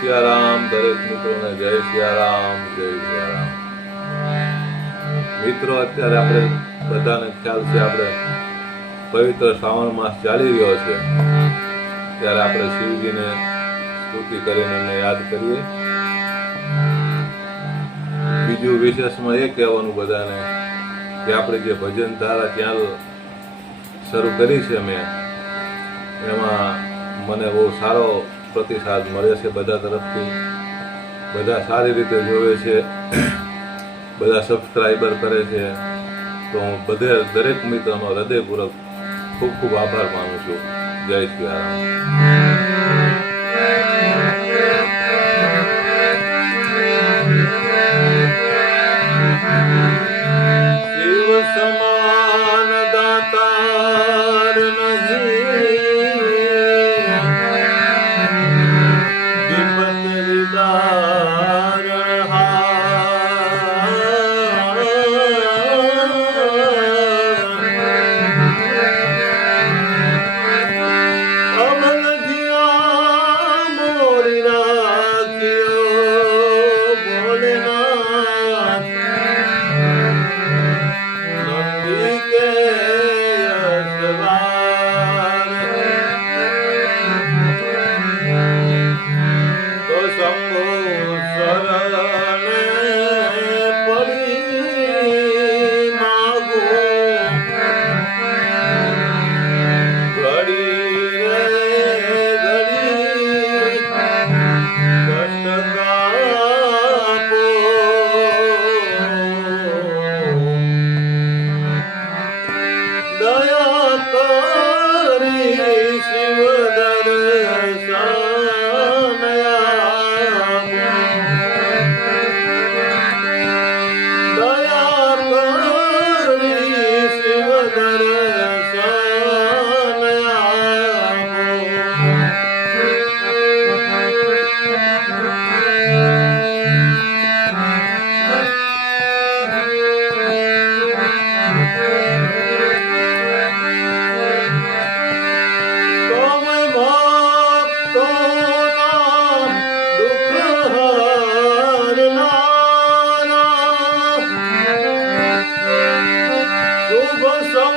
સિયારામ દરેક મિત્રોને જય સિયારામ જય સિયારામ। મિત્રો અત્યારે આપણે બધાને ખ્યાલ છે આપણે પવિત્ર શ્રાવણ માસ ચાલી રહ્યો છે ત્યારે આપણે શિવજીને સ્તુતિ કરીને એમને યાદ કરીએ। બીજું વિશેષમાં એ કહેવાનું બધાને કે આપણે જે ભજન ધારા ત્યાં શરૂ કરી છે મેં એમાં મને બહુ સારો પ્રતિસાદ મળે છે બધા તરફથી। બધા સારી રીતે જોવે છે, બધા સબસ્ક્રાઈબર કરે છે, તો હું દરેક મિત્રનો હૃદયપૂર્વક ખૂબ ખૂબ આભાર માનું છું। જય સિયારામ। શિવ સમાન દાતાર નહીં, વિપત વિદારણ અમલ જીયા મોરી રાખ્યો ભોલેનાથ, નંદી કે અસવાર તો શંભુ શરણે પડી માગું, ઘડી રે ઘડી કષ્ટ કાપો, દયા કરી શિવ દર્શન શુભ સૌ